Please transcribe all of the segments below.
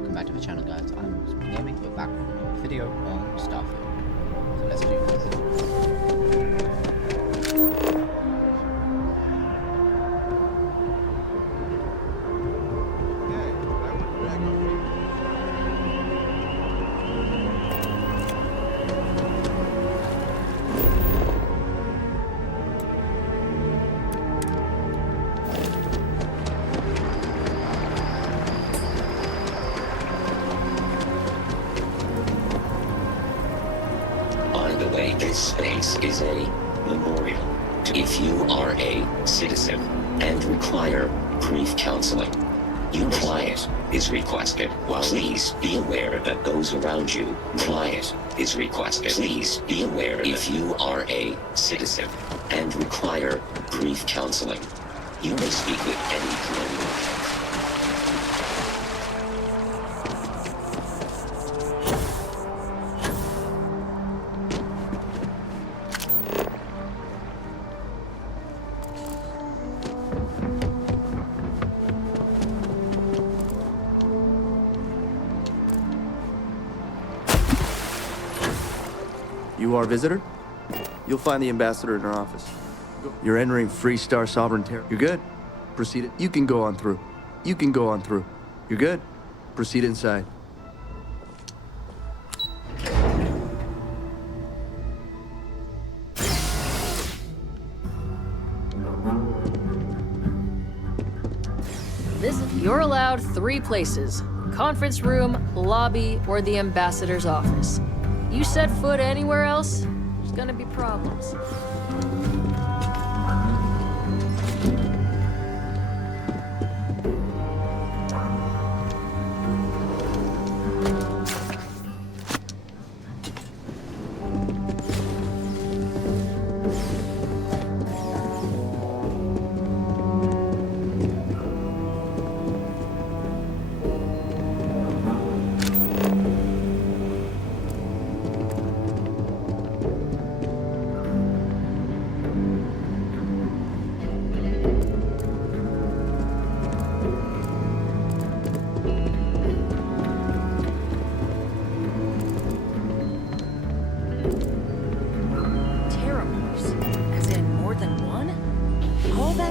welcome back to the channel, guys. I'm WolfbaneGame. We're back with another video on Starfield. So let's do this. This space is a memorial. If you are a citizen and require brief counseling, quiet is requested. Please be aware that those around you, quiet is requested. Please be aware if you are a citizen and require brief counseling, you may speak with any colonial. You are a visitor? You'll find the ambassador in her office. You're entering Free Star Sovereign Territory. You're good. Proceed it. You can go on through. You can go on through. You're good. Proceed inside. You're allowed 3 places: conference room, lobby, or the ambassador's office. You set foot anywhere else, there's gonna be problems.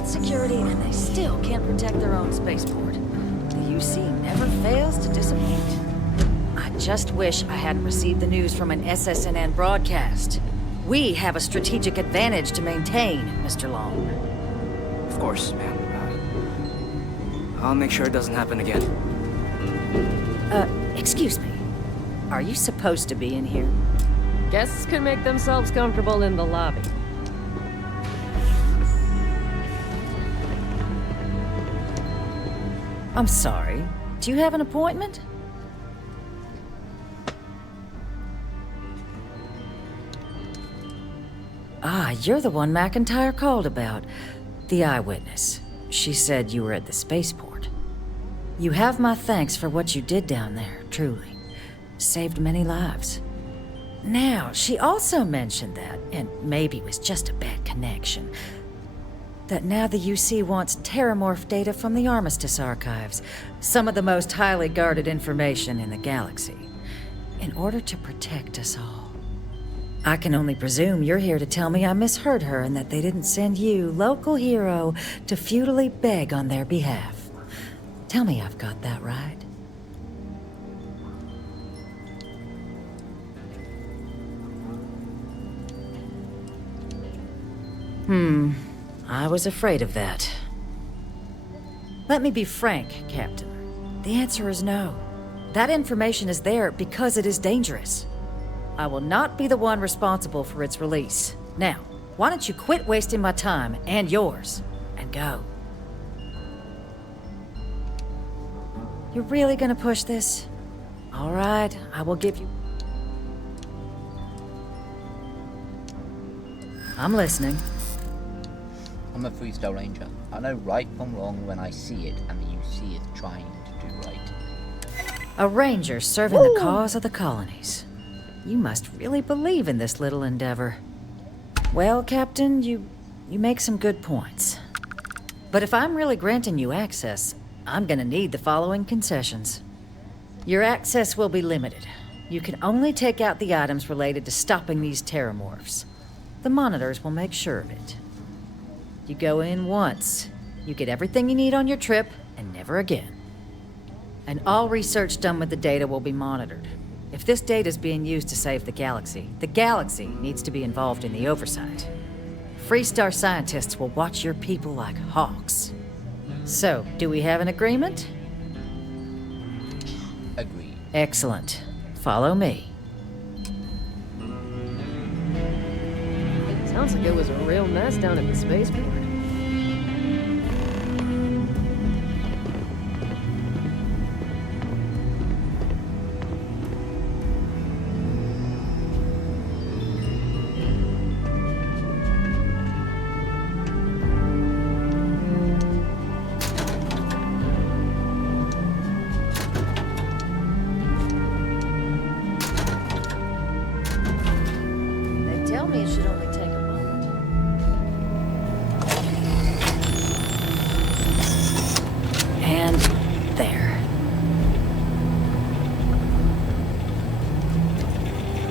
Security, and they still can't protect their own spaceport. The UC never fails to disappoint. I just wish I hadn't received the news from an SSNN broadcast. We have a strategic advantage to maintain, Mr. Long. Of course, ma'am. I'll make sure it doesn't happen again. Excuse me. Are you supposed to be in here? Guests can make themselves comfortable in the lobby. I'm sorry. Do you have an appointment? Ah, you're the one McIntyre called about. The eyewitness. She said you were at the spaceport. You have my thanks for what you did down there, truly. Saved many lives. Now, she also mentioned that, and maybe it was just a bad connection, that now the UC wants terramorph data from the Armistice archives, some of the most highly guarded information in the galaxy, in order to protect us all. I can only presume you're here to tell me I misheard her and that they didn't send you, local hero, to futilely beg on their behalf. Tell me I've got that right. I was afraid of that. Let me be frank, Captain. The answer is no. That information is there because it is dangerous. I will not be the one responsible for its release. Now, why don't you quit wasting my time and yours, and go? You're really gonna push this? All right, I will give you... I'm listening. I'm a 3-star ranger. I know right from wrong when I see it, and the UC is trying to do right. A ranger serving the cause of the colonies. You must really believe in this little endeavor. Well, Captain, you make some good points. But if I'm really granting you access, I'm gonna need the following concessions. Your access will be limited. You can only take out the items related to stopping these terramorphs. The monitors will make sure of it. You go in once, you get everything you need on your trip, and never again. And all research done with the data will be monitored. If this data is being used to save the galaxy needs to be involved in the oversight. Freestar scientists will watch your people like hawks. So, do we have an agreement? Agreed. Excellent. Follow me. Sounds like it was a real mess down at the spaceport. Tell me it should only take a moment. And there.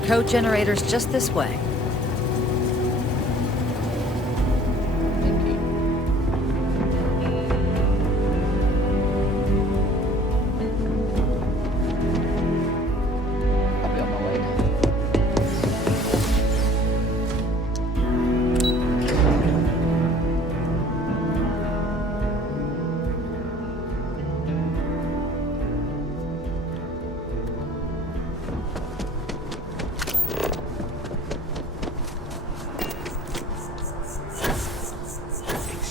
Code generators just this way. Thank you. I'll be on my way now.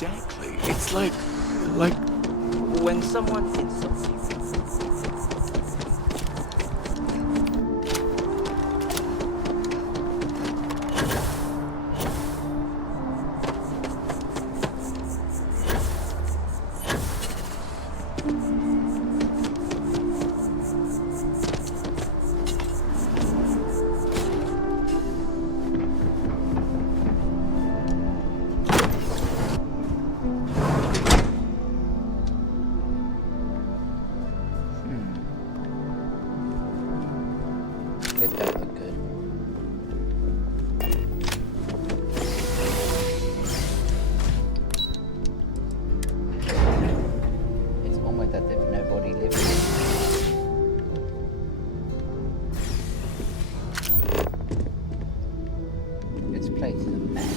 Exactly. It's like when someone insults you. This don't look good. It's almost as if nobody lives here. This place is a mess.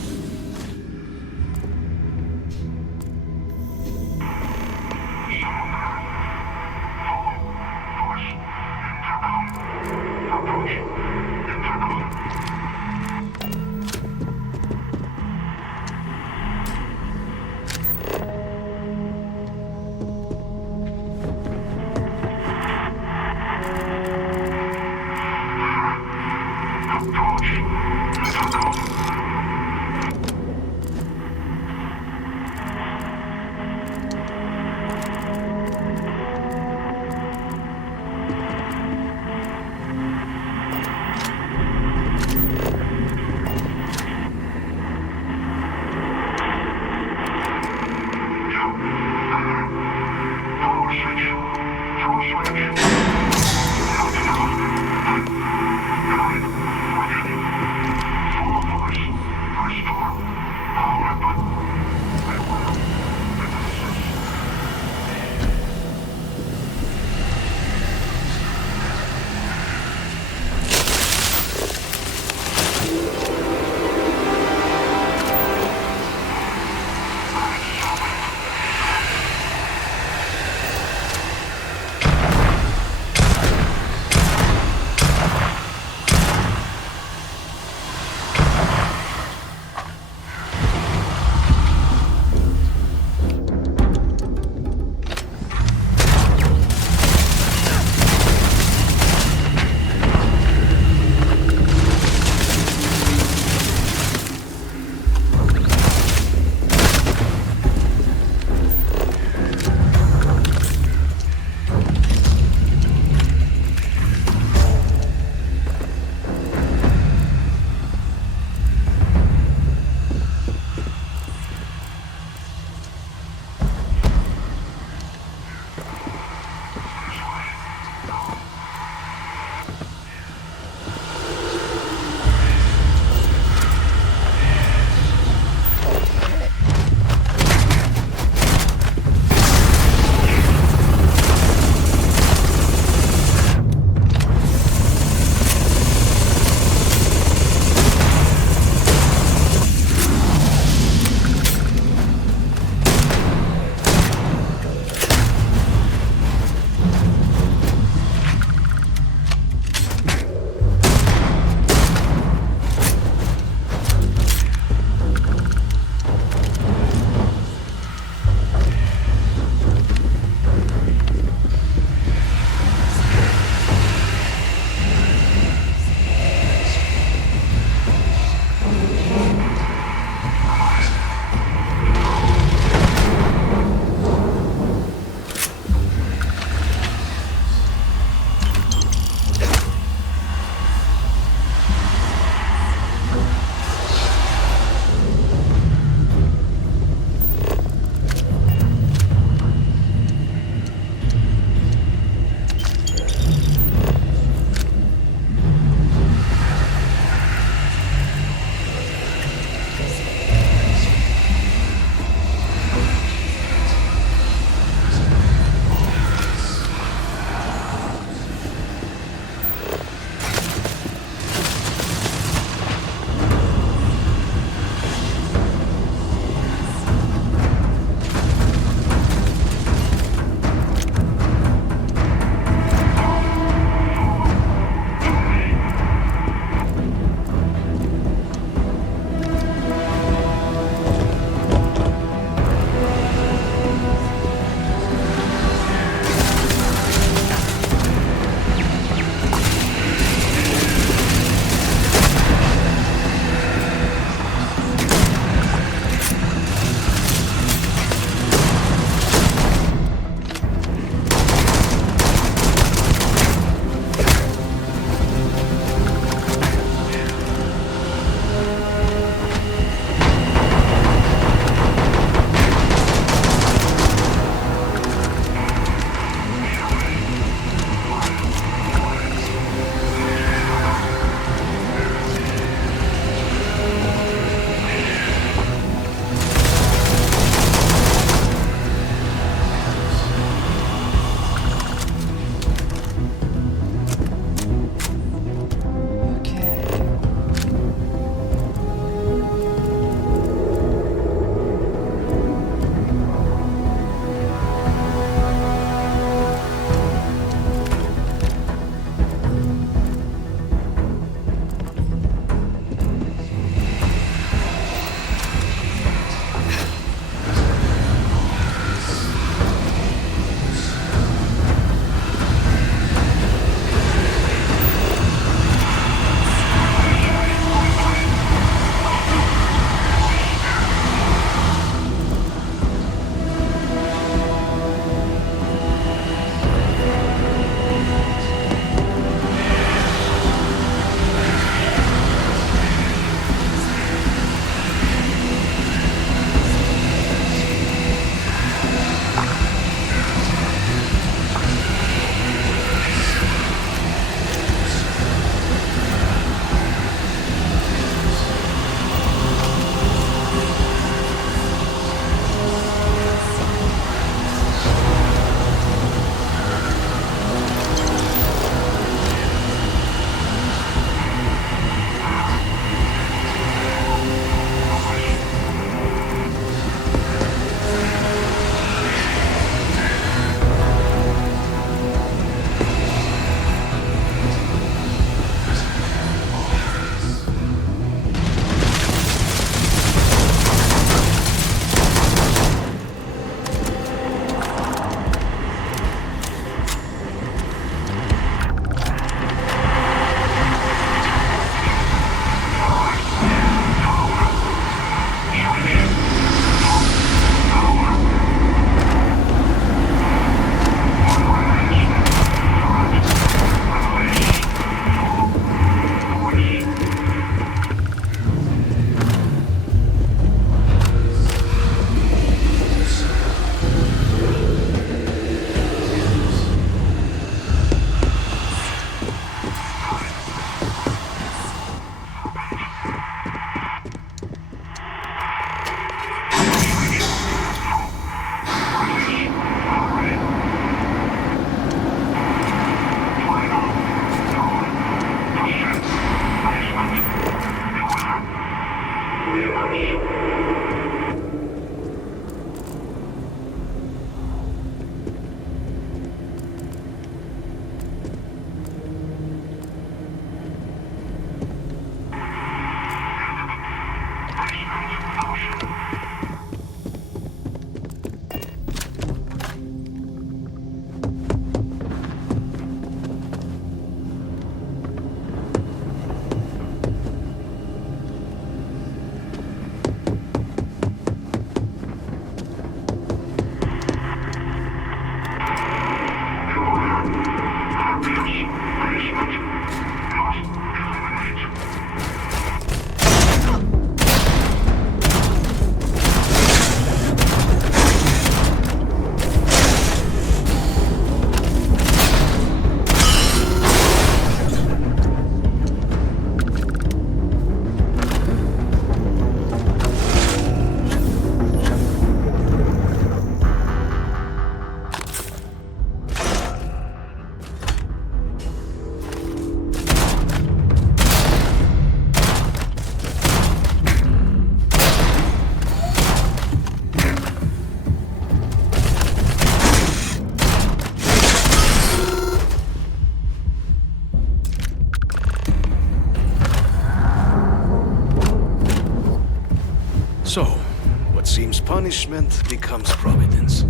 punishment becomes providence.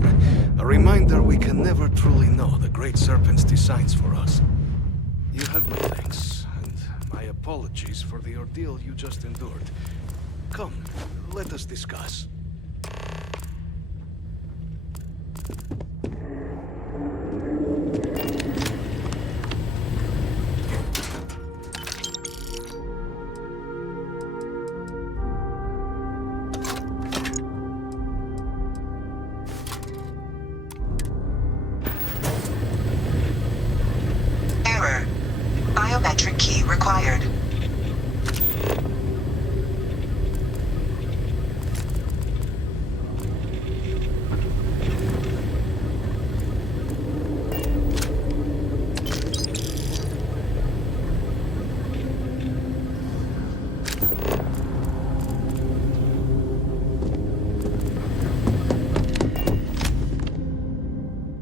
A reminder we can never truly know the Great Serpent's designs for us. You have my thanks, and my apologies for the ordeal you just endured. Come, let us discuss. Error. Biometric key required.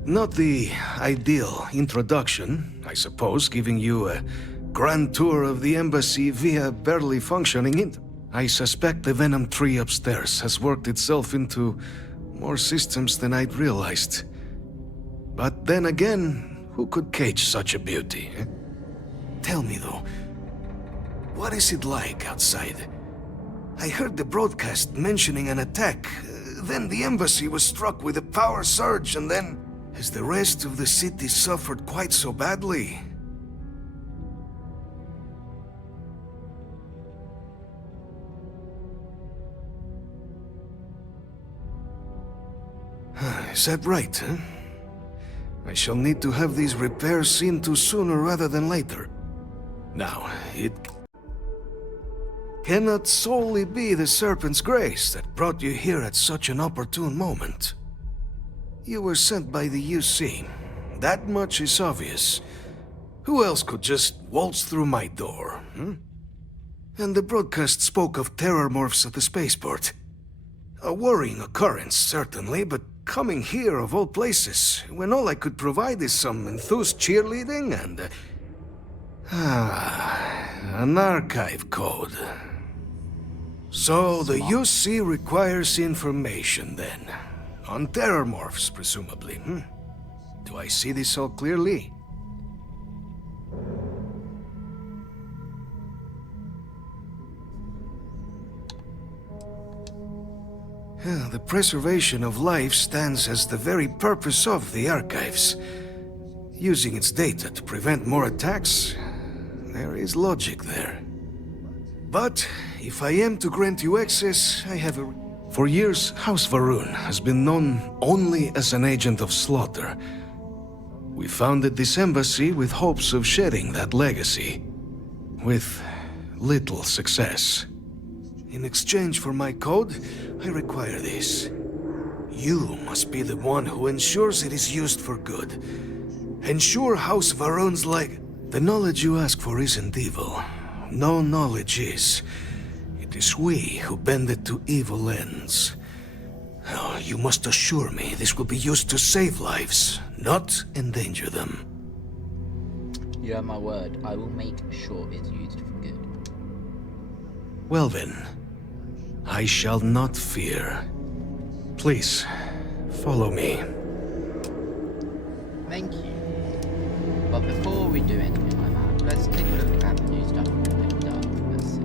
Not the ideal introduction, I suppose, giving you a grand tour of the embassy via barely functioning I suspect the Venom tree upstairs has worked itself into more systems than I'd realized. But then again, who could cage such a beauty? Eh? Tell me though, what is it like outside? I heard the broadcast mentioning an attack. Then the embassy was struck with a power surge, and then... Has the rest of the city suffered quite so badly? Is that right, huh? I shall need to have these repairs seen to sooner rather than later. Now, it cannot solely be the Serpent's grace that brought you here at such an opportune moment. You were sent by the UC. That much is obvious. Who else could just waltz through my door, hmm? And the broadcast spoke of terror morphs at the spaceport. A worrying occurrence, certainly, but coming here of all places, when all I could provide is some enthused cheerleading and... an archive code. So the UC requires information, then. On terror morphs, presumably, hmm? Do I see this all clearly? The preservation of life stands as the very purpose of the archives. Using its data to prevent more attacks, there is logic there. But if I am to grant you access, I have a... For years, House Va'ruun has been known only as an agent of slaughter. We founded this embassy with hopes of shedding that legacy, with little success. In exchange for my code, I require this. You must be the one who ensures it is used for good. Ensure House Va'ruun's The knowledge you ask for isn't evil. No knowledge is. It is we who bend it to evil ends. Oh, you must assure me this will be used to save lives, not endanger them. You have my word. I will make sure it's used for good. Well then, I shall not fear. Please, follow me. Thank you. But before we do anything like that, let's take a look at the new stuff we picked up. Let's see.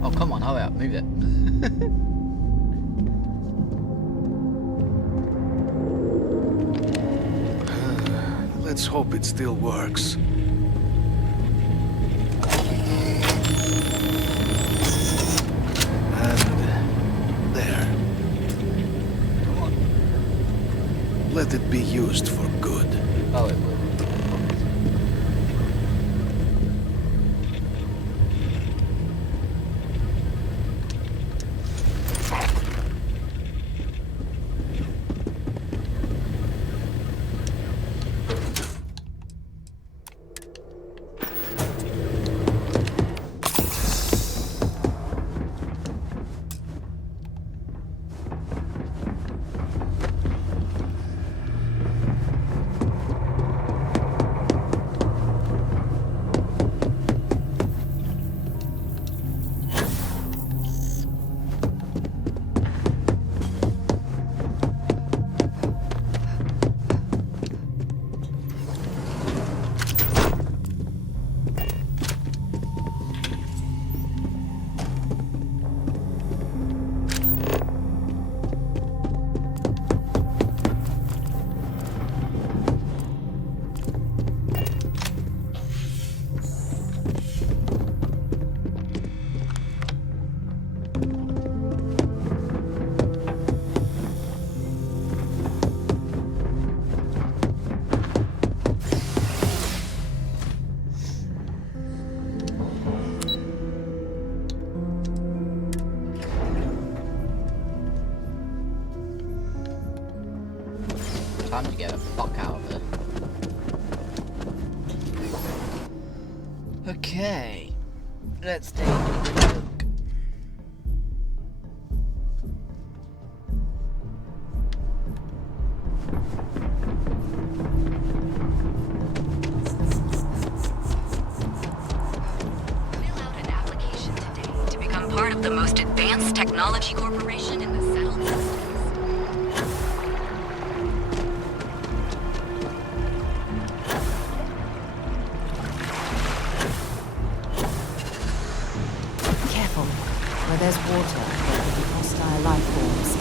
Oh, come on, hurry up, move it. Let's hope it still works. And there. Come on. Let it be used for good. Oh, it will. Time to get the fuck out of it. Okay. Let's take a look. Part of the most advanced technology corporation in the settled systems. Careful. Where there's water, there could be hostile life forms.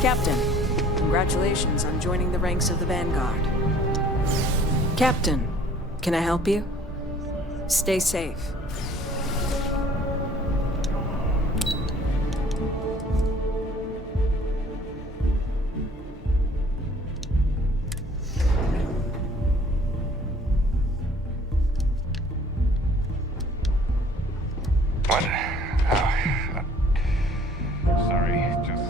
Captain, congratulations on joining the ranks of the Vanguard. Captain, can I help you? Stay safe. What? Oh, sorry, just...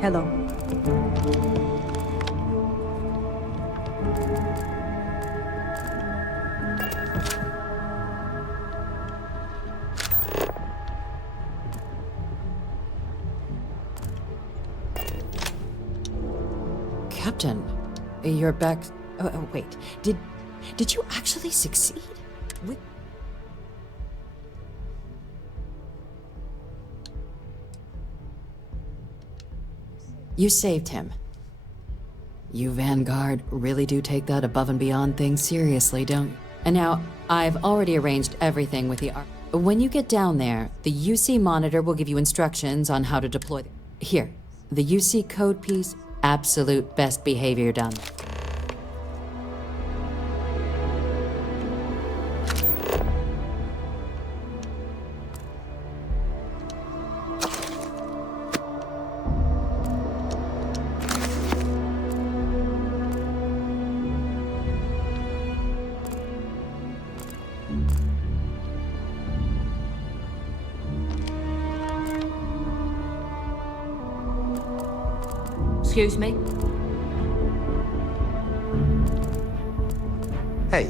Hello. Captain, you're back. Oh, wait. Did you actually succeed? With... You saved him. You Vanguard really do take that above and beyond thing seriously, don't you? And now, I've already arranged everything with the When you get down there, the UC monitor will give you instructions on how to deploy. Here, the UC code piece, absolute best behavior done. Excuse me? Hey.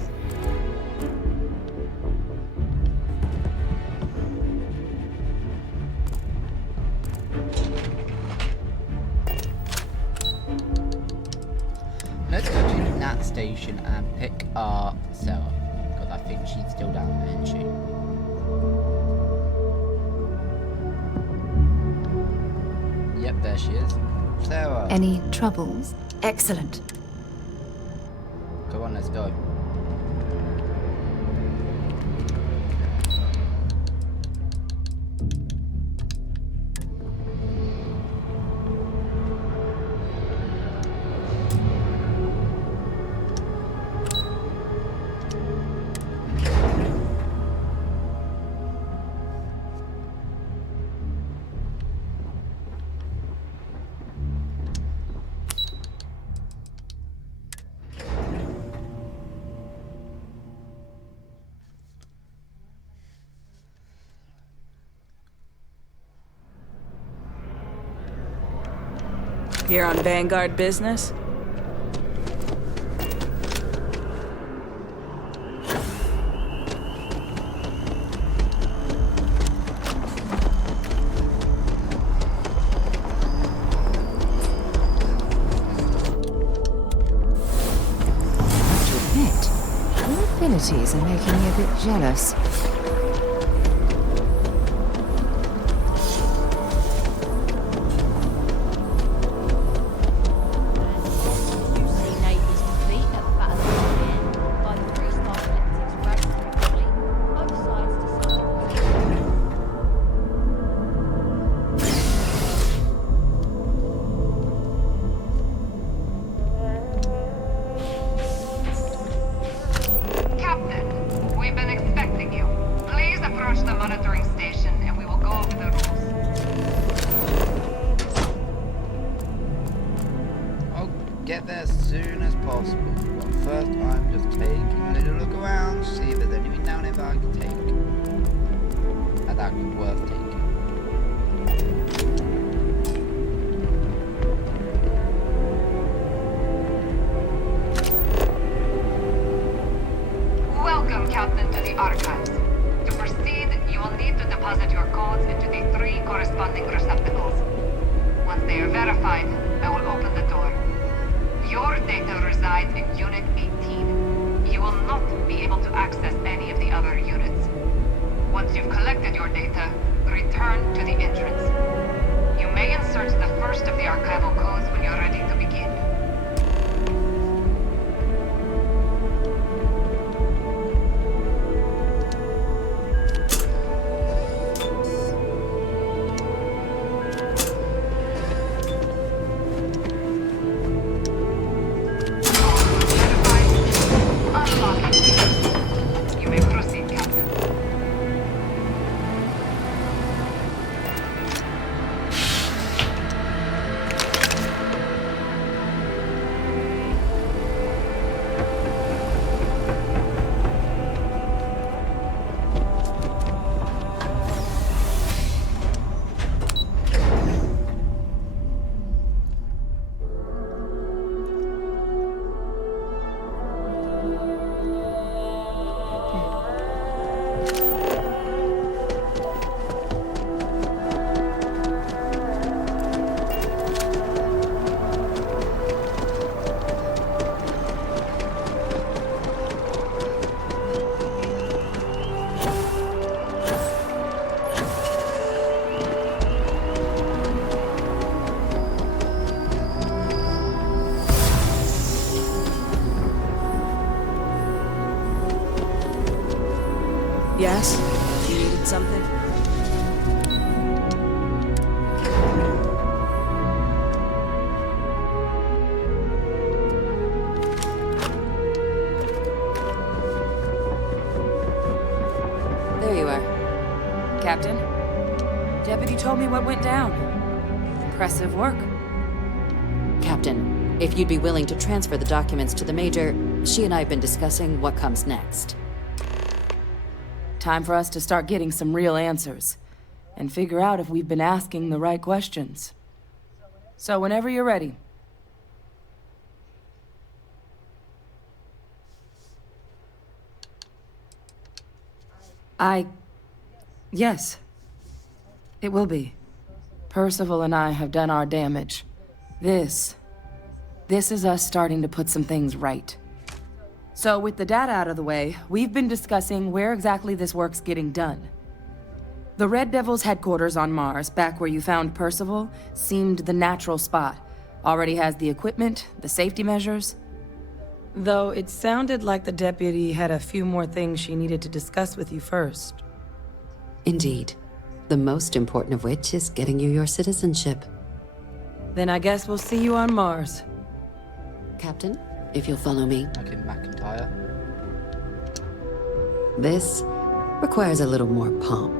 Let's go to Nat Station and pick our Sarah, because I think she's still down there, isn't she? Yep, there she is. Sarah. Any troubles? Excellent. Come on, let's go. Here on Vanguard business? Your affinities are making me a bit jealous. get there as soon as possible. But first, I'm just taking a little look around, see if there's anything down here that I can take. That would be worth taking. Welcome, Captain, to the Archives. To proceed, you will need to deposit your codes into the 3 corresponding receptacles. Once they are verified, I will open the door. Your data resides in Unit 18. You will not be able to access any of the other units. Once you've collected your data, return to the entrance. You may insert the first of the archival codes when you're ready to begin. Yes? You needed something? There you are. Captain? Deputy told me what went down. Impressive work. Captain, if you'd be willing to transfer the documents to the Major, she and I have been discussing what comes next. Time for us to start getting some real answers, and figure out if we've been asking the right questions. So whenever you're ready. Yes. It will be. Percival and I have done our damage. This is us starting to put some things right. So with the data out of the way, we've been discussing where exactly this work's getting done. The Red Devil's headquarters on Mars, back where you found Percival, seemed the natural spot. Already has the equipment, the safety measures. Though it sounded like the deputy had a few more things she needed to discuss with you first. Indeed. The most important of which is getting you your citizenship. Then I guess we'll see you on Mars. Captain, if you'll follow me. Okay, McIntyre. This requires a little more pomp.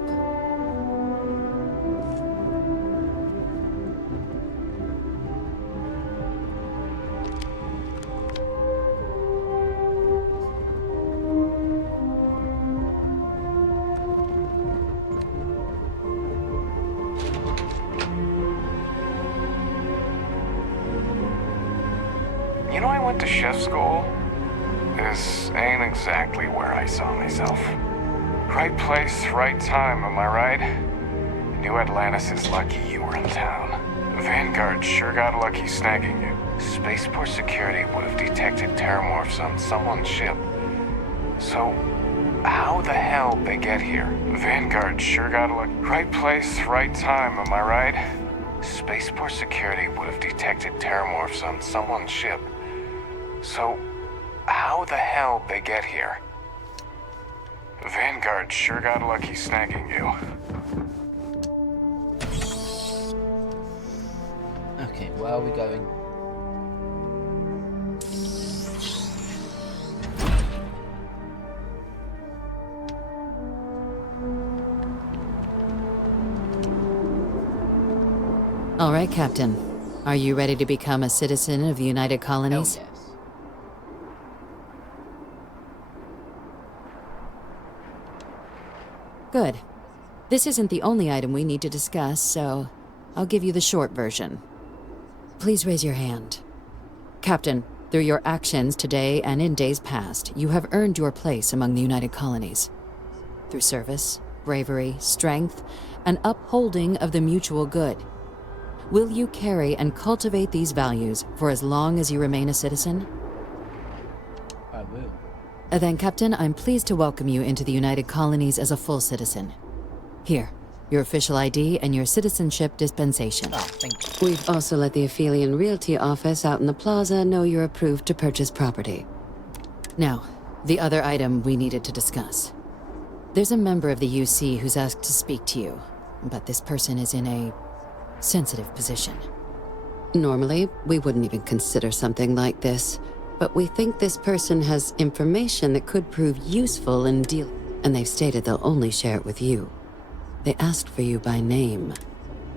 You know, I went to chef school. This ain't exactly where I saw myself. Right place, right time, am I right? New Atlantis is lucky you were in town. Vanguard sure got lucky snagging you. Spaceport security would have detected terramorphs on someone's ship. So, how the hell they get here? Vanguard sure got lucky. Right place, right time, am I right? Spaceport security would have detected terramorphs on someone's ship. So, how the hell they get here? Vanguard sure got lucky snagging you. Okay, where are we going? All right, Captain. Are you ready to become a citizen of the United Colonies? Hell yes. Good. This isn't the only item we need to discuss, so I'll give you the short version. Please raise your hand. Captain, through your actions today and in days past, you have earned your place among the United Colonies. Through service, bravery, strength, and upholding of the mutual good. Will you carry and cultivate these values for as long as you remain a citizen? I will. Then, Captain, I'm pleased to welcome you into the United Colonies as a full citizen. Here, your official ID and your citizenship dispensation. Oh, thank you. We've also let the Aphelion Realty office out in the plaza know you're approved to purchase property. Now, the other item we needed to discuss. There's a member of the UC who's asked to speak to you, but this person is in a sensitive position. Normally, we wouldn't even consider something like this, but we think this person has information that could prove useful in and they've stated they'll only share it with you. They asked for you by name.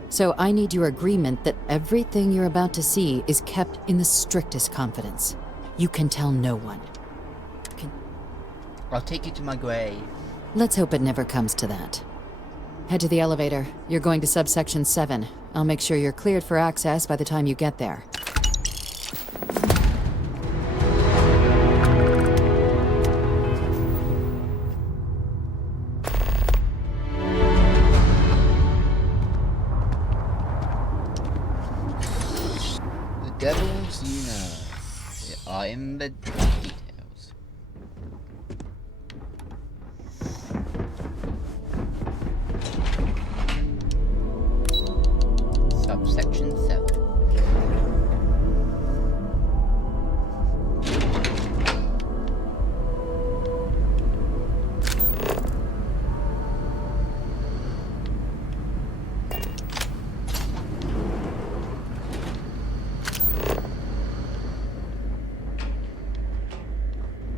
So I need your agreement that everything you're about to see is kept in the strictest confidence. You can tell no one. I'll take you to my grave. Let's hope it never comes to that. Head to the elevator. You're going to subsection 7. I'll make sure you're cleared for access by the time you get there. The devils you know. They are in the details. Subsection 7.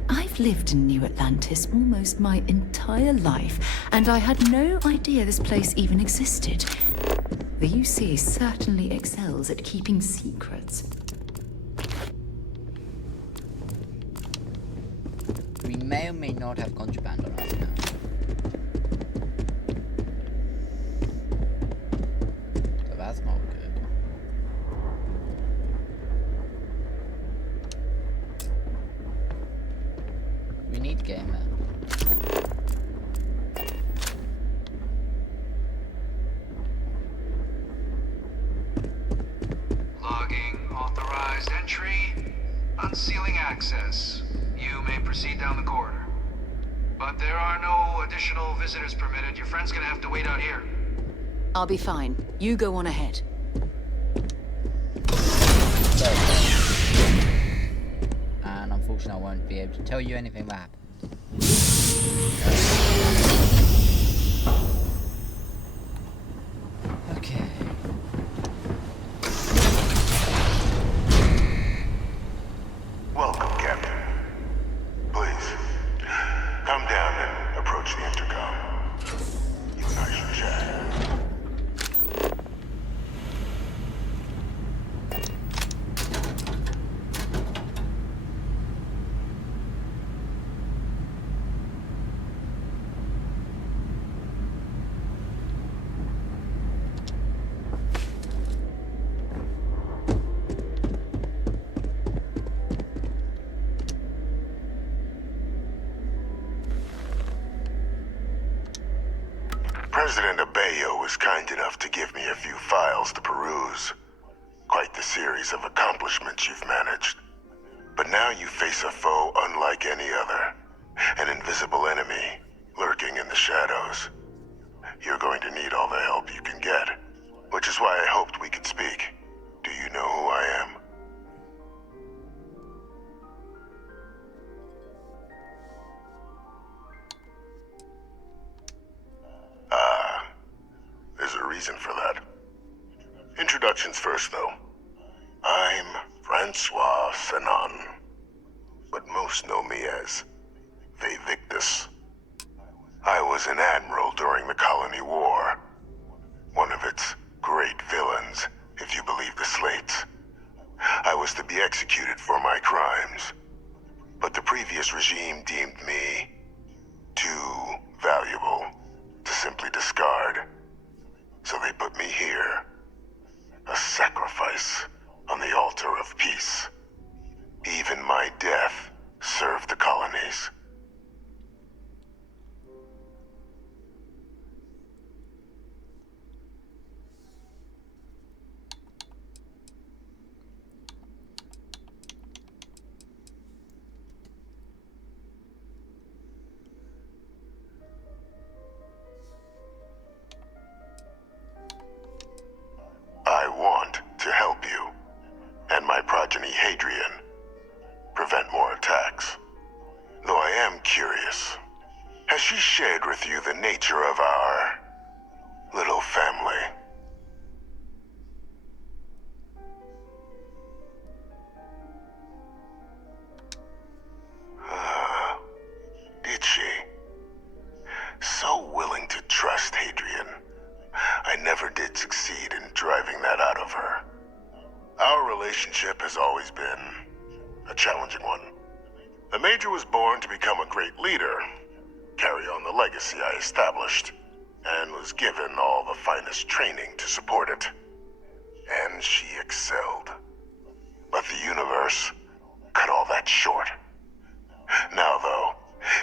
I've lived in New Atlantis almost my entire life, and I had no idea this place even existed. The UC certainly excels at keeping secrets. We may or may not have contraband on us now. So that's not good. We need Gamer. Logging authorized entry. Unsealing access. You may proceed down the corridor. But there are no additional visitors permitted. Your friend's gonna have to wait out here. I'll be fine. You go on ahead. And unfortunately I won't be able to tell you anything that happened. Okay. Welcome, Captain. Please, come down and approach the intercom. You and I should chat. President Abeyo was kind enough to give me a few files to peruse. Quite the series of accomplishments you've managed. But now you face a foe unlike any other. An invisible enemy, lurking in the shadows. You're going to need all the help you can get. Which is why I hoped we could speak. Do you know who I am? There's a reason for that. Introductions first, though. I'm Francois Sanon, but most know me as Vae Victis. I was an admiral during the Colony War, one of its great villains, if you believe the slates. I was to be executed for my crimes, but the previous regime deemed me too valuable to simply discard. So they put me here, a sacrifice on the altar of peace. Even my death served the colonies. I want to help you, and my progeny Hadrian, prevent more attacks. Though I am curious, has she shared with you the nature of our little family? Did she? So willing to trust Hadrian. I never did succeed in driving that out of her. Our relationship has always been a challenging one. The Major was born to become a great leader, carry on the legacy I established, and was given all the finest training to support it. And she excelled. But the universe cut all that short. Now, though,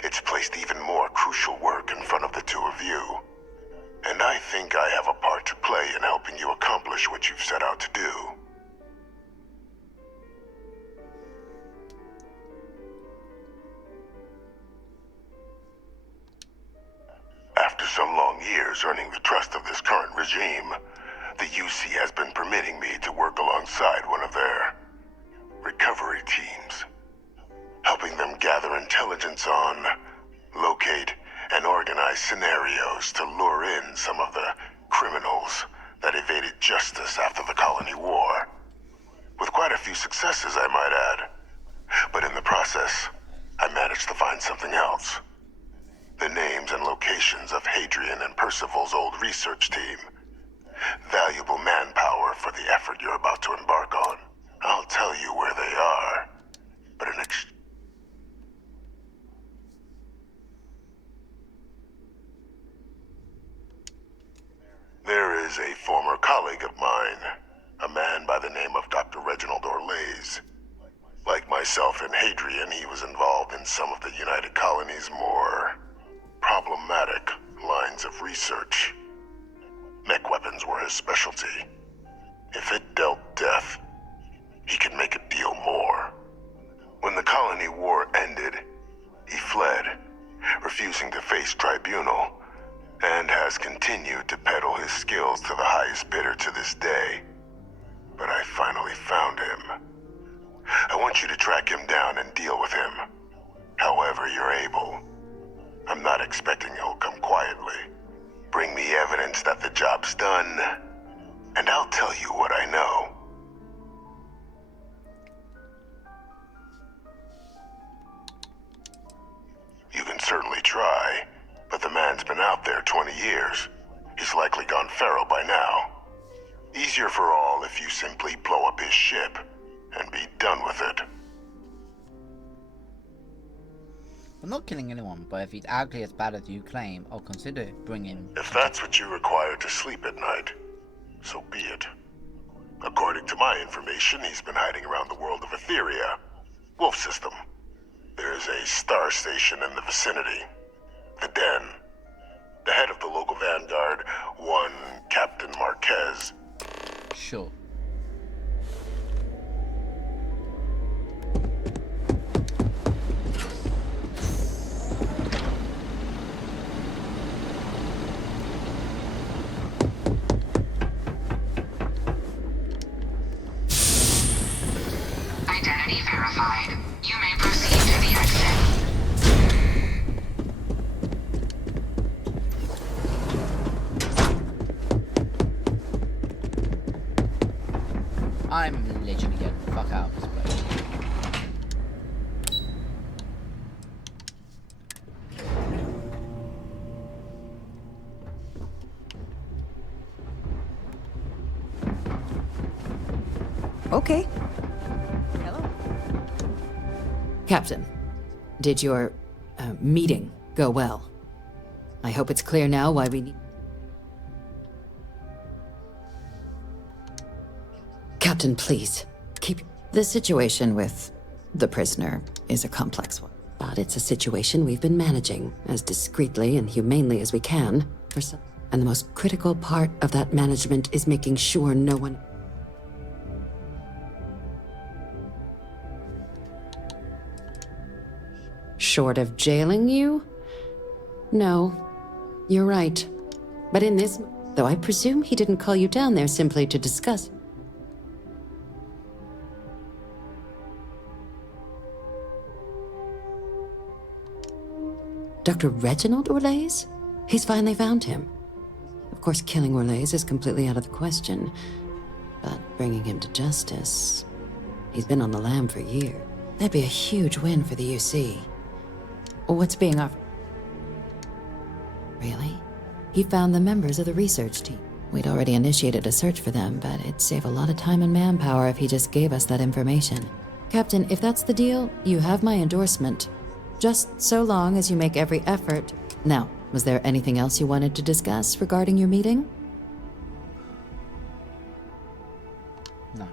it's placed even more crucial work in front of the two of you. And I think I have a part to play in helping you accomplish what you've set out to do. After some long years earning the trust of this current regime, the UC has been permitting me to work alongside one of their recovery teams, helping them gather intelligence on, locate, and organize scenarios to lure in some of the criminals that evaded justice after the colony war. With quite a few successes, I might add. But in the process, I managed to find something else. The names and locations of Hadrian and Percival's old research team. Valuable manpower for the effort you're about to embark on. I'll tell you where they are, but in exchange... There is a former colleague of mine, a man by the name of Dr. Reginald Orlaise. Like myself and Hadrian, he was involved in some of the United Colonies' more problematic lines of research. Mech weapons were his specialty. If it dealt death, he could make a deal more. When the colony war ended, he fled, refusing to face tribunal, and has continued to peddle his skills to the highest bidder to this day. But I finally found him. I want you to track him down and deal with him, however you're able. I'm not expecting he'll come quietly. Bring me evidence that the job's done, and I'll tell you what I know. You can certainly try, but the man's been out there 20 years. He's likely gone feral by now. Easier for all if you simply blow up his ship and be done with it. I'm not killing anyone, but if he's actually as bad as you claim, I'll consider bringing him. If that's what you require to sleep at night, so be it. According to my information, he's been hiding around the world of Etheria, Wolf System. There's a star station in the vicinity, the Den. The head of the local Vanguard, one Captain Marquez. Sure. Identity verified. You may proceed to the exit. I'm literally getting the fuck out of this place. Okay. Captain, did your meeting go well? I hope it's clear now why we need... Captain, please, keep... The situation with the prisoner is a complex one, but it's a situation we've been managing as discreetly and humanely as we can for some... And the most critical part of that management is making sure no one... Short of jailing you? No, you're right. But in this... Though I presume he didn't call you down there simply to discuss... Dr. Reginald Orlaise? He's finally found him. Of course, killing Orlaise is completely out of the question. But bringing him to justice... He's been on the lam for years. That'd be a huge win for the UC. What's being offered? Really? He found the members of the research team. We'd already initiated a search for them, but it'd save a lot of time and manpower if he just gave us that information. Captain, if that's the deal, you have my endorsement. Just so long as you make every effort. Now, was there anything else you wanted to discuss regarding your meeting? No.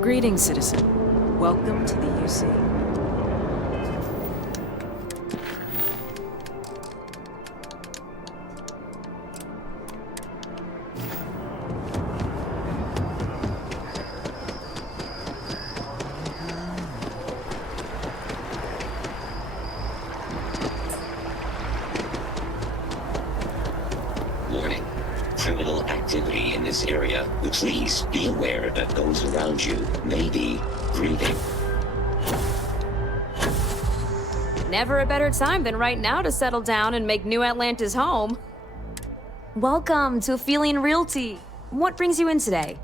Greetings, citizen. Welcome to the UC. Warning. Criminal activity in this area. Please be aware that those around you may be grieving. Never a better time than right now to settle down and make New Atlantis home. Welcome to Aphelion Realty. What brings you in today?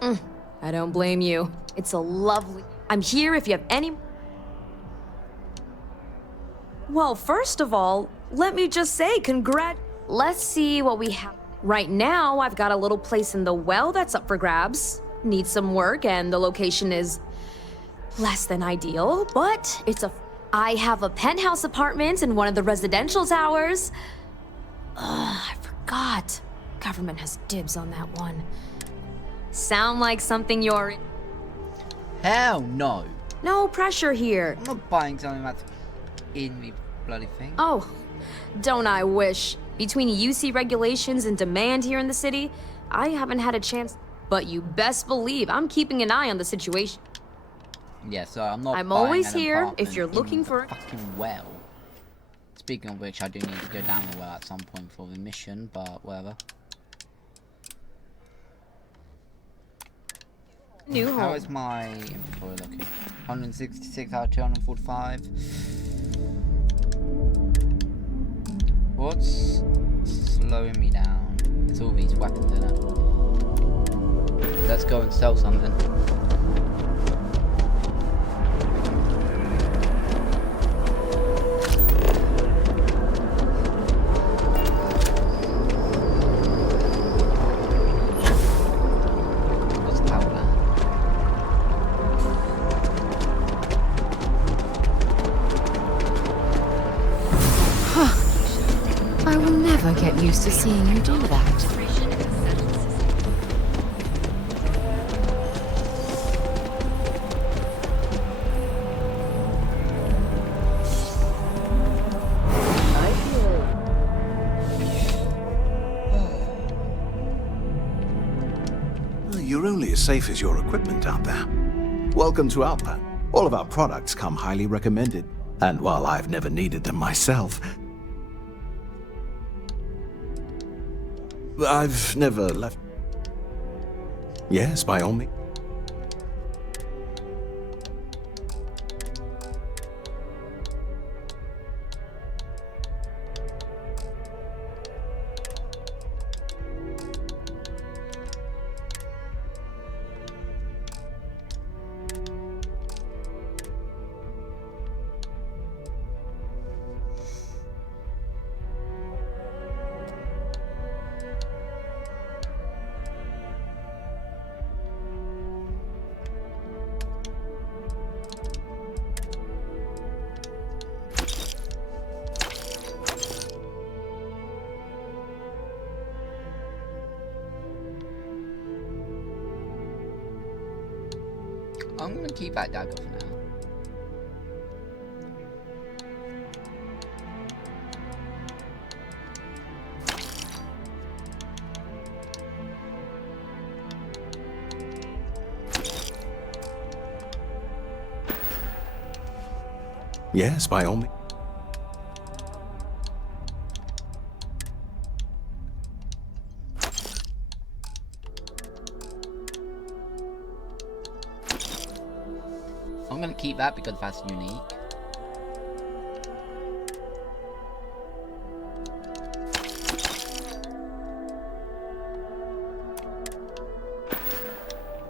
I don't blame you. It's a lovely... I'm here if you have any... Well, first of all, let me just say Let's see what we have. Right now, I've got a little place in the well that's up for grabs. Needs some work, and the location is less than ideal, but I have a penthouse apartment in one of the residential towers. I forgot. Government has dibs on that one. Sound like something you're... Hell no. No pressure here. I'm not buying something that's in the bloody thing. Oh, don't I wish. Between UC regulations and demand here in the city, I haven't had a chance. But you best believe I'm keeping an eye on the situation. Yeah, so I'm not I'm buying always an here apartment if you're in looking the for... fucking well. Speaking of which, I do need to go down the well at some point for the mission, but whatever. New home. How is my inventory looking? 166 out of 245. What's slowing me down? It's all these weapons in it. Let's go and sell something. I will never get used to seeing you do that. You're only as safe as your equipment out there. Welcome to Outland. All of our products come highly recommended. And while I've never needed them myself, I've never left. Yes, by all means. keep that dagger for now. Yes, by all means. I'm gonna keep that because that's unique.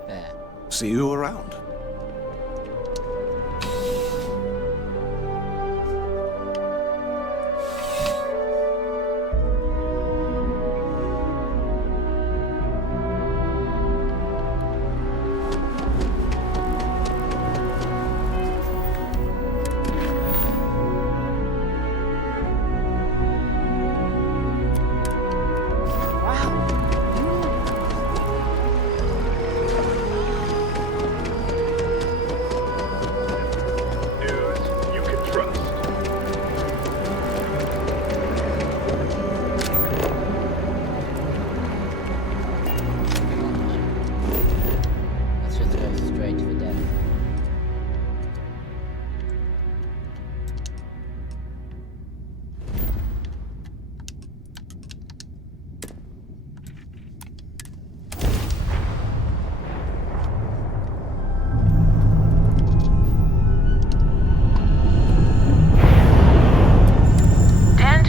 There. See you around.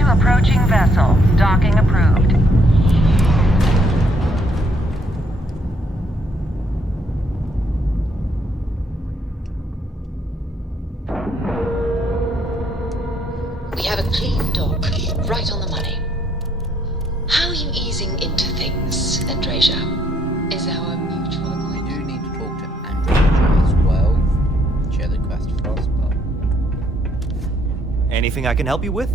Approaching vessel. Docking approved. We have a clean dock, right on the money. How are you easing into things, Andrasia? Is our mutual agreement? We do need to talk to Andrasia as well. Share the quest for us, but... Anything I can help you with?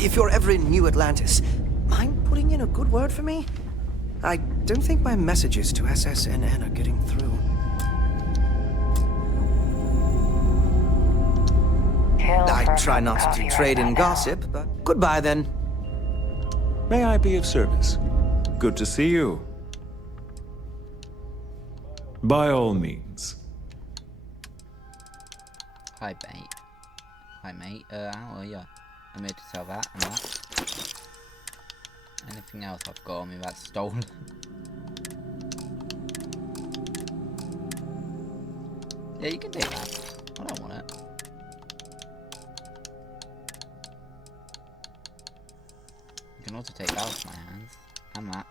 If you're ever in New Atlantis, mind putting in a good word for me? I don't think my messages to SSNN are getting through. I try not to trade in gossip, but goodbye then. May I be of service? Good to see you. By all means. Hi, mate. Hi, mate. How are ya? I'm here to sell that and that. Anything else I've got on me that's stolen? Yeah, you can take that. I don't want it. You can also take that off my hands. And that.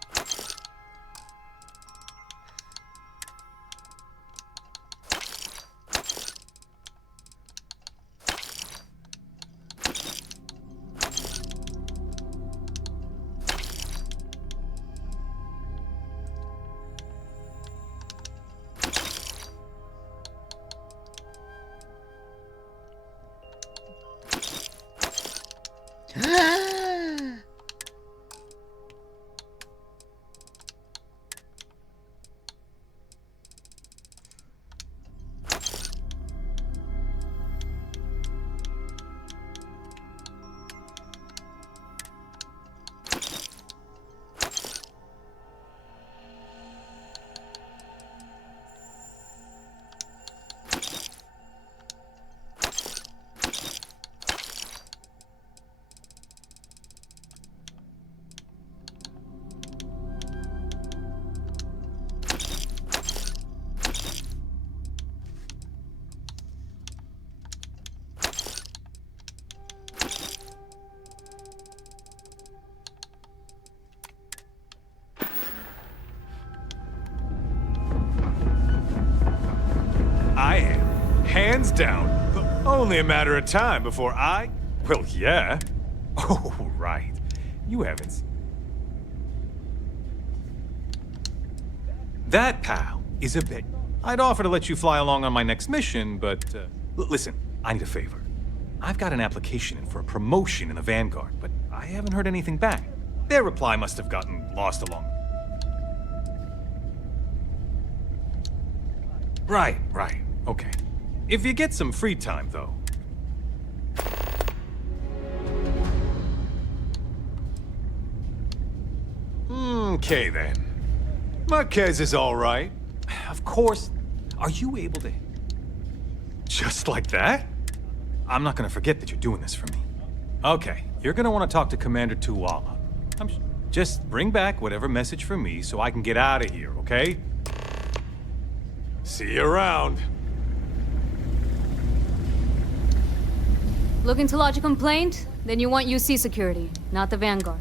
I am, hands down, only a matter of time before I... Well, yeah. Oh, right. You haven't... That, pal, is a bit... I'd offer to let you fly along on my next mission, but... listen, I need a favor. I've got an application in for a promotion in the Vanguard, but I haven't heard anything back. Their reply must have gotten lost along. Right. Okay. If you get some free time, though. Okay, then. Marquez is all right. Of course. Are you able to... Just like that? I'm not gonna forget that you're doing this for me. Okay, you're gonna want to talk to Commander Tuwala. Just bring back whatever message for me so I can get out of here, okay? See you around. Looking to lodge a complaint? Then you want UC security, not the Vanguard.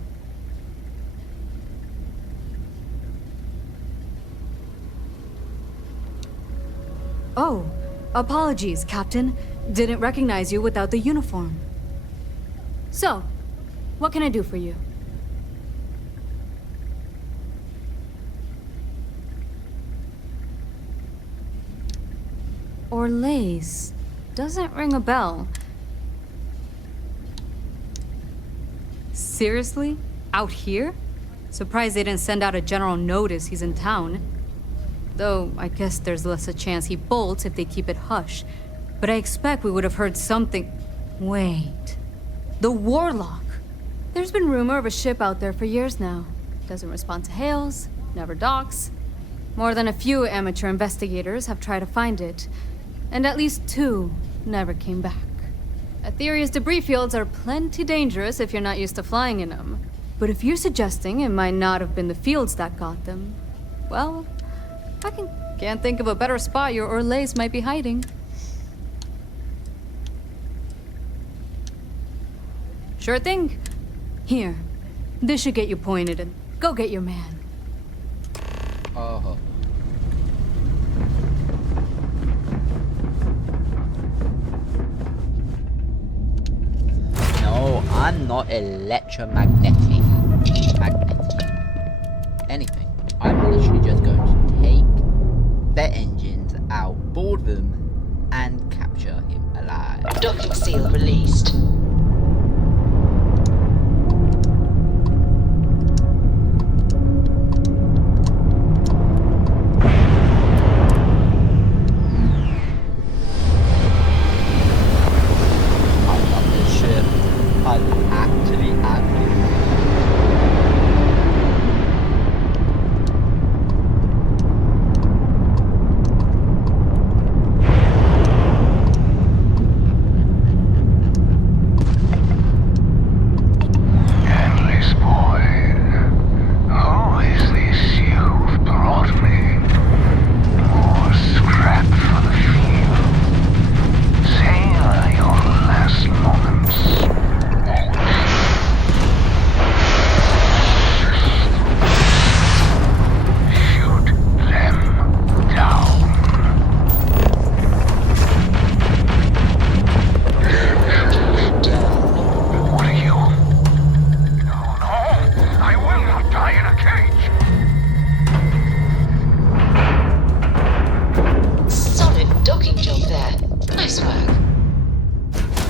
Oh, apologies, Captain. Didn't recognize you without the uniform. So, what can I do for you? Orlaise. Doesn't ring a bell. Seriously? Out here? Surprised they didn't send out a general notice he's in town. Though, I guess there's less a chance he bolts if they keep it hush. But I expect we would have heard something... Wait... The Warlock! There's been rumor of a ship out there for years now. Doesn't respond to hails, never docks. More than a few amateur investigators have tried to find it. And at least 2 never came back. Aetheria's debris fields are plenty dangerous if you're not used to flying in them. But if you're suggesting it might not have been the fields that got them, well... I can't think of a better spot your Orlaise might be hiding. Sure thing. Here. This should get you pointed and go get your man. Oh. No, I'm not electromagnetic. Anything. I'm literally just going to take their engines out, board them, and capture him alive. Docking seal released. I love this ship. I actually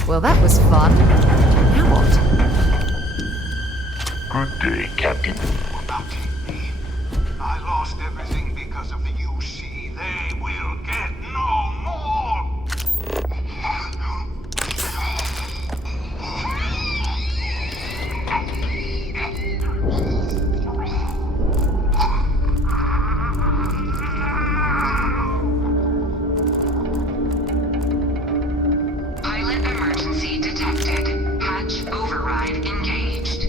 Well, that was fun. Now what? Good day, Captain. I lost everything because of the UC. They will get no more! Pilot emergency detected. Hatch override engaged.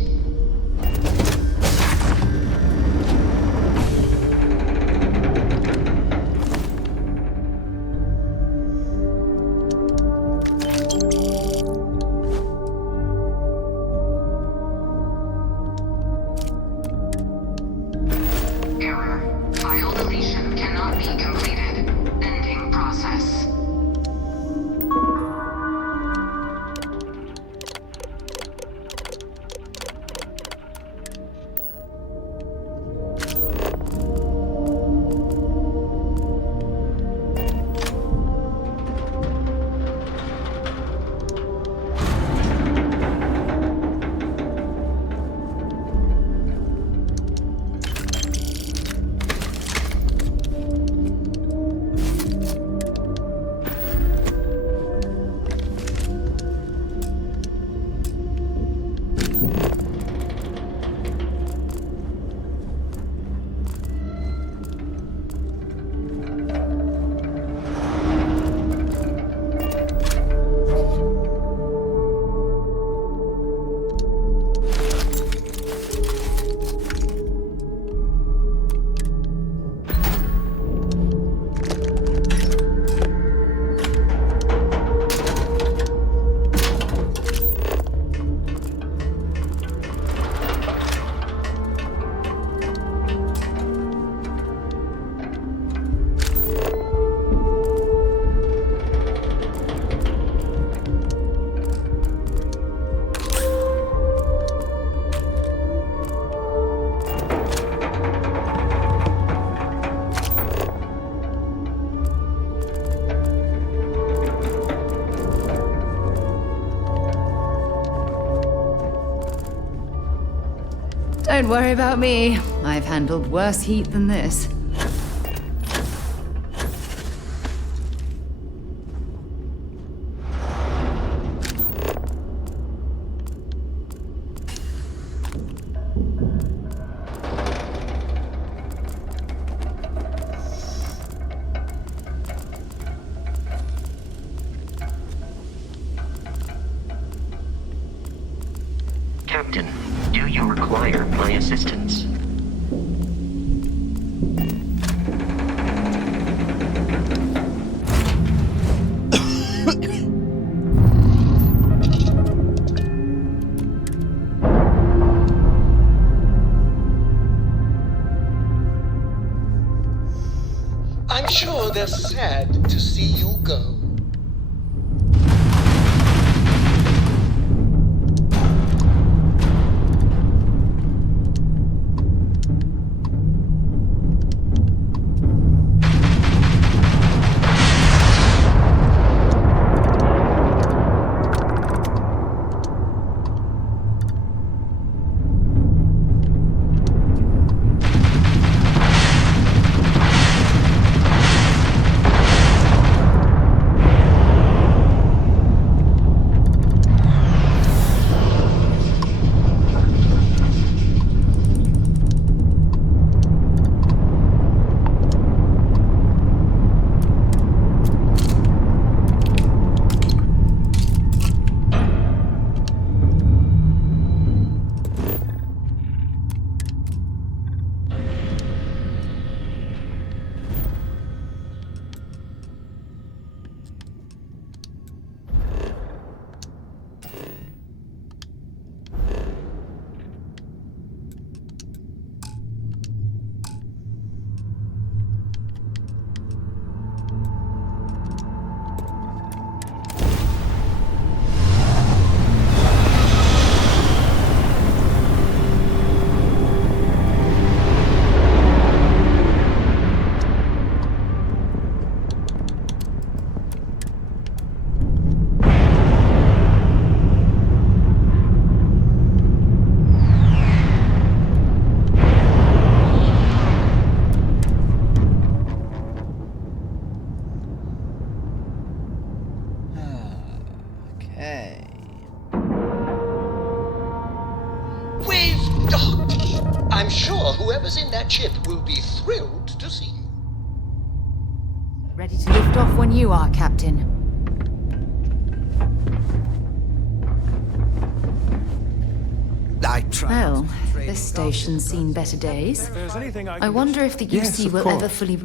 Don't worry about me. I've handled worse heat than this. Captain, do you require my assistance? I'm sure they're sad to see you go. I'm sure whoever's in that ship will be thrilled to see you. Ready to lift off when you are, Captain. Well, this station's seen better days. I wonder if the UC will ever fully...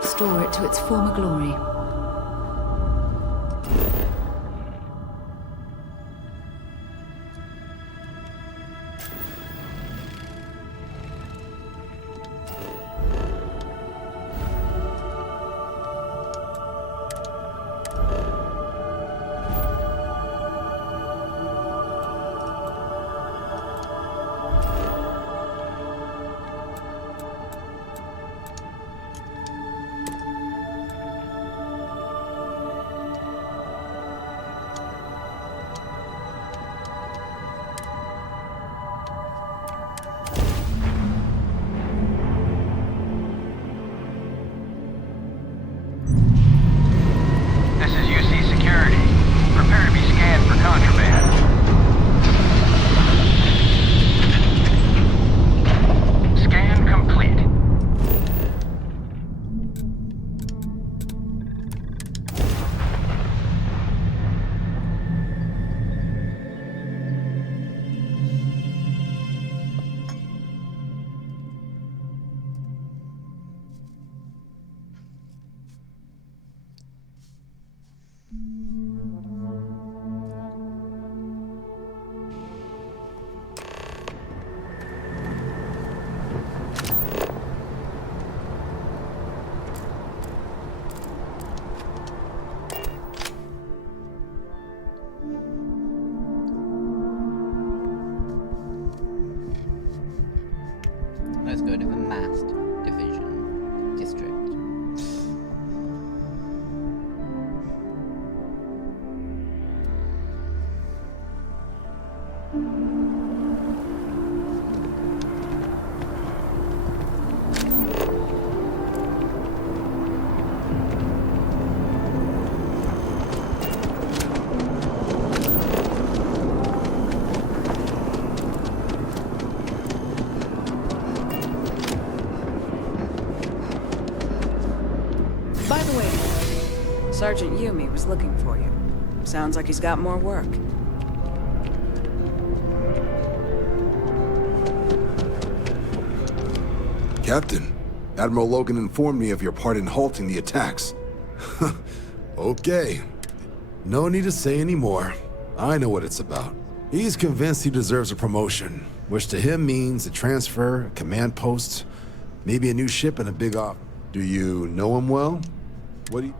Restore it to its former glory. By the way, Sergeant Yumi was looking for you. Sounds like he's got more work. Captain, Admiral Logan informed me of your part in halting the attacks. Okay. No need to say any more. I know what it's about. He's convinced he deserves a promotion, which to him means a transfer, a command post, maybe a new ship and a big op. Do you know him well? What do you...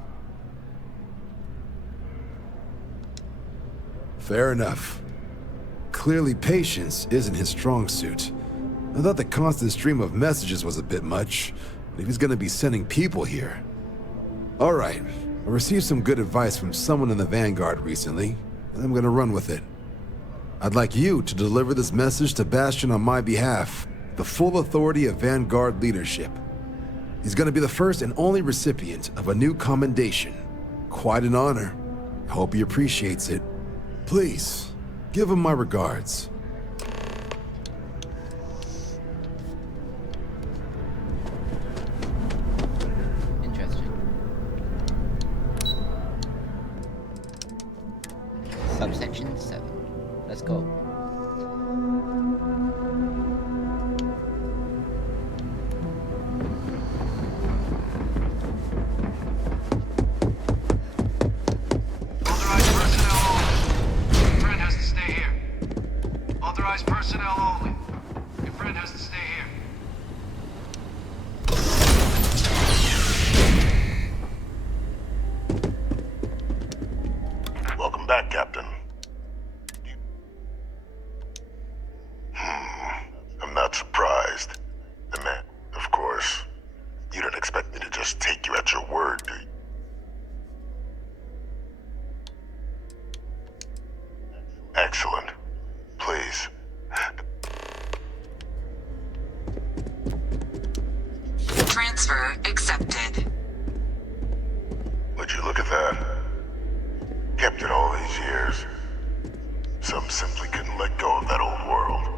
Fair enough. Clearly patience isn't his strong suit. I thought the constant stream of messages was a bit much, but if he's gonna be sending people here... All right, I received some good advice from someone in the Vanguard recently, and I'm gonna run with it. I'd like you to deliver this message to Bastion on my behalf, the full authority of Vanguard leadership. He's gonna be the first and only recipient of a new commendation. Quite an honor. I hope he appreciates it. Please, give him my regards. Interesting. Subsection 7. Let's go. Personnel only. Your friend has to stay here. Welcome back, Captain. I'm not surprised. And that, of course, you don't expect me to just take you at your word, do you? Excellent. Please. Transfer accepted. Would you look at that? Kept it all these years. Some simply couldn't let go of that old world.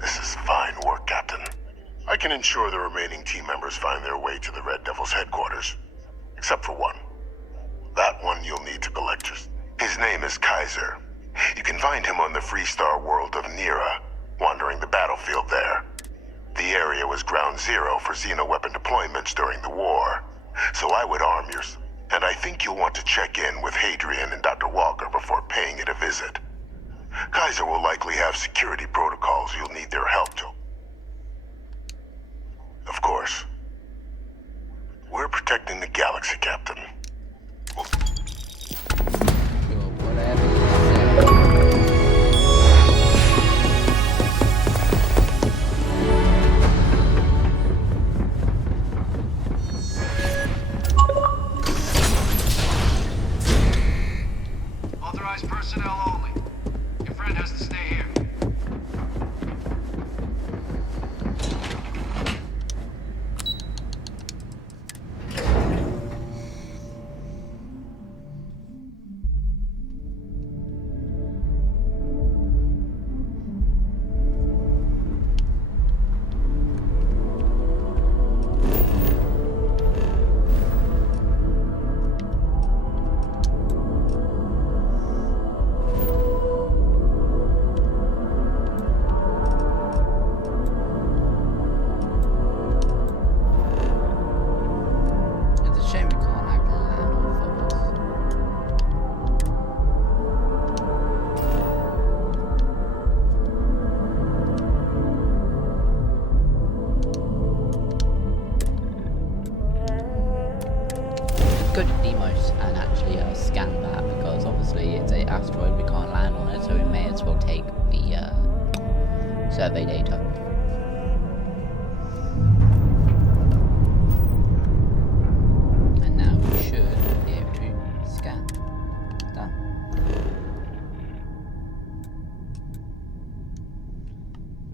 This is fine work, Captain. I can ensure the remaining team members find their way to the Red Devil's headquarters. Except for one. That one you'll need to collect your... His name is Kaiser. You can find him on the Freestar world of Nira, wandering the battlefield there. The area was ground zero for xeno-weapon deployments during the war, so I would arm yours. And I think you'll want to check in with Hadrian and Dr. Walker before paying it a visit. Kaiser will likely have security protocols you'll need their help to. Of course. We're protecting the galaxy, Captain. Authorized personnel only. Your friend has to stay here. Go to Demos and actually scan that, because obviously it's an asteroid, we can't land on it, so we may as well take the survey data. And now we should be able to scan. Done.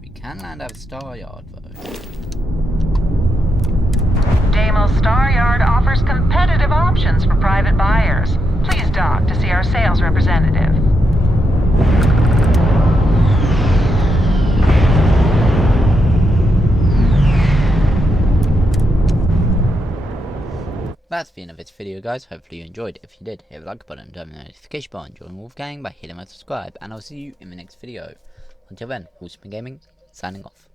We can land at a star yard though. Deimos Star Yard offers competitive options for private buyers. Please dock to see our sales representative. that's the end of this video, guys. Hopefully you enjoyed. If you did, hit the like button, turn on the notification button, join WolfbaneGame by hitting my subscribe, and I'll see you in the next video. Until then, WolfbaneGaming, signing off.